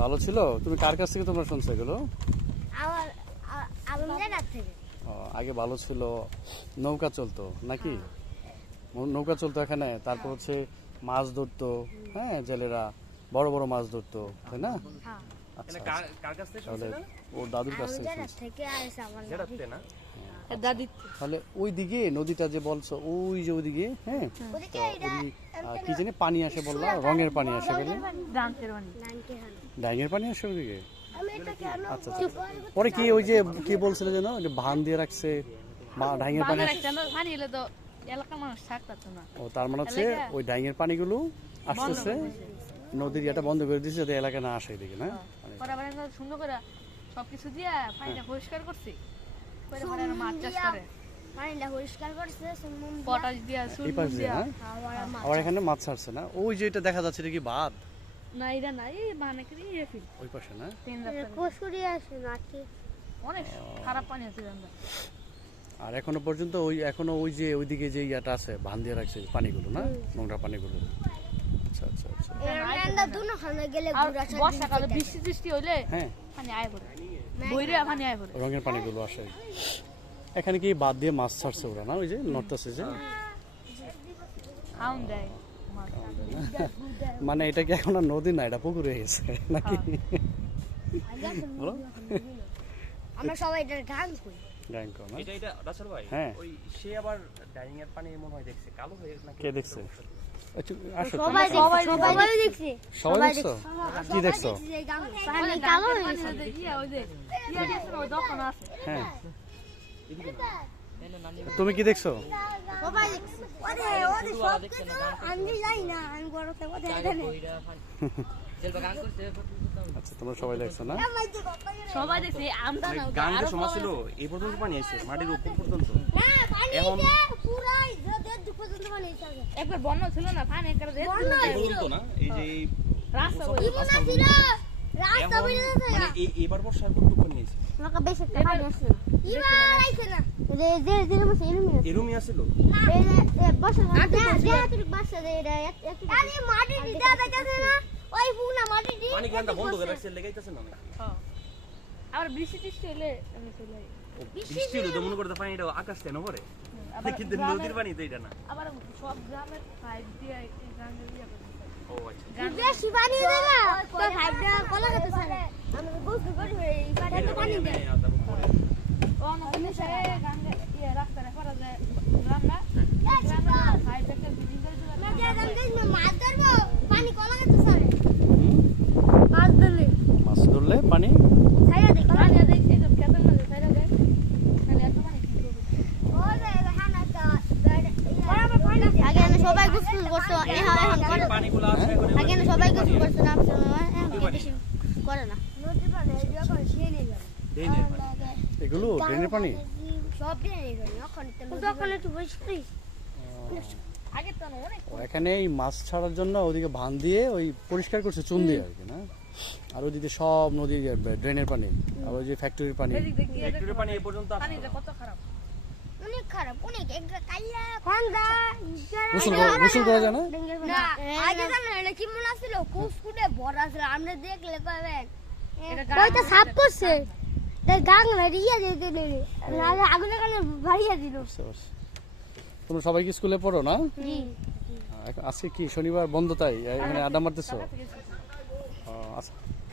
ভালো ছিল। তুমি কার কাছ থেকে তোমরা শুনছো এগুলো? আগে ভালো ছিল, নৌকা চলতো নাকি? নৌকা চলতো এখানে, তারপর হচ্ছে মাছ ধরতো, হ্যাঁ জেলেরা বড় বড় মাছ ধরতো, তাই না? আচ্ছা, তাহলে ওর দাদুর কাছ থেকে তাহলে ওই দিকে নদীটা যে বলছো, ওই যে ওইদিকে, হ্যাঁ কি জানি পানি আসে বললা, রঙের পানি আসে বলে, ডাইঙের পানি আসে ওইদিকে। আচ্ছা, পরে কি ওই যে কি বলছিল যেন ভান দিয়ে রাখছে ডাইঙের পানি, ও তার মানে হচ্ছে ওই ডাইঙের পানিগুলো আসতেছে, নদীর ইয়েটা বন্ধ করে দিচ্ছে যাতে এলাকা না আসে এদিকে, না? সুন্দর করে সবকিছু দিয়ে পানিটা পরিষ্কার করছি, মাছ চাষ করে পটাশ দিয়া আবার এখানে মাছ ছাড়ছে না? ওই যে এটা দেখা যাচ্ছে এটা কি বাঁধ? না এটা না, এই মানে কি ওই পাশে না, অনেক খারাপ পানি আছে। আর এখনো পর্যন্ত এখনো ওই যে ওইদিকে যে ইয়াটা আছে বাঁধ দিয়ে রাখছে পানিগুলো, না নোংরা পানিগুলো। আচ্ছা আচ্ছা আচ্ছা, বর্ষাকালে বৃষ্টি টিষ্টি হইলে পানি আয় পড়ে, পানি আয় পড়ে, রঙের পানিগুলো আসে এখানে। কি বাদ দিয়ে মাছ ছাড়ছে ওরা, না? ওই যে নড়তেছে যে খাওন দেয় মানে এটা কি এখন আর নদী না, এটা পুকুর হয়ে গেছে নাকি? আমরা সবাই এটা গান করি। এটা রাসেল ভাই, ওই সে আবার ডাইনিং এর পানি মনে হয় দেখছে কালো হয়ে নাকি? কে দেখছে? সবাই দেখছে। সবাই দেখছো? কি দেখছো? পানি কালো হয়ে গেছে। হ্যাঁ, তুমি কি দেখছো? সবাই দেখছে। ওরে সব কিছু আমি যাই না, আমি বড় থেকে দেখে না। আচ্ছা, তোমরা সবাই দেখছো না? সবাই দেখছে। আমরা না গাঙ্গের সময় ছিল এই পর্যন্ত পানি আছে, মাটির উপর পর্যন্ত। এখন পুরাই দেড় পর্যন্ত পানি আছে। একবার বন্যা ছিল না, পানি একবার দেড় পর্যন্ত না, এই যে রাস্তা রাস্তা ছিল, রাস্তা বইলে মানে এবার বর্ষার কত পানি আছে? আমাকে বেশি একটা পানি আছে না, এবার আইছে না, যে মধ্যে এরুমি আছিল বর্ষা তুই বাসা দে এটা আরে মাটি দিতে যাইতাছে না, ওই পুনা মাটি দি পানি গান্ডা বন্ধ করে রাখছে, লাগাইতাছে না নাকি? হ্যাঁ, আর বৃষ্টি টিষ্টি হলে আমি চলে যাই। বৃষ্টি হলে তো মনে করতে পানিটা আকাশ থেকে না পড়ে, কিন্তু নদীর পানি তো এটা না। আবার সব গ্রামের পাইপ দিয়ে এই গাঙ্গে দিয়ে ও আচ্ছা, বেশি পানি দেয় না তো ভাইটা কলা খেতে ছাড়ে, আমরা গোসল করি এই পানিতে পানি দেয় ও আমাদের সাথে গাঙ্গে রাস্তায় করা যায় গ্রাম না, পাইপ একটা বিল্ডিং করে দিলাম না, যে গাঙ্গে মাছ ধরবো পানি কলা খেতে ছাড়ে, মাছ ধরলে পানি ছাইরা দে কলা পানি আছে এই তো খেতের মধ্যে ছাইরা দেয়, তাহলে এত পানি কি করবে? ওরে হানাটা বরাবর পানি আগে না সবাই গোসল করছে, এখন করে পানিগুলো আছে এখন আগে না সবাই গোসল করছে না, এখন বেশি করে না। নদী পানি এদিকে করে খেয়ে নিয়ে যাবে, ড্রেনের পানি এগুলো ড্রেনের পানি সব দিয়ে নিয়ে যাবে, তখন একটু বসে আগে তো অনেক এখানে এই মাছ ছাড়ার জন্য ওদিকে বাঁধ দিয়ে ওই পরিষ্কার করছে চুন দিয়ে আর কি, না? আর ওইদিকে সব নদীর ড্রেনের পানি, আর ওই যে ফ্যাক্টরির পানি, ফ্যাক্টরির পানি এই পর্যন্ত আসে পানিটা কত খারাপ, অনেক খারাপ, অনেক একটা কাইয়া খান্দা গোসল করা যায় না? না আগে জানো এটা কি মনে ছিল, কুসকুটে ভরা ছিল, আমরা দেখলে কইবেন ওইটা সাফ করছে, তাই গাং লাড়িয়া দিতে দিলে আগুনে কানে ভাড়িয়া দিল। তোমরা সবাই কি স্কুলে পড়ো না? জি, আজকে কি শনিবার বন্ধ, তাই এখানে আড্ডা মারতেছো? আচ্ছা।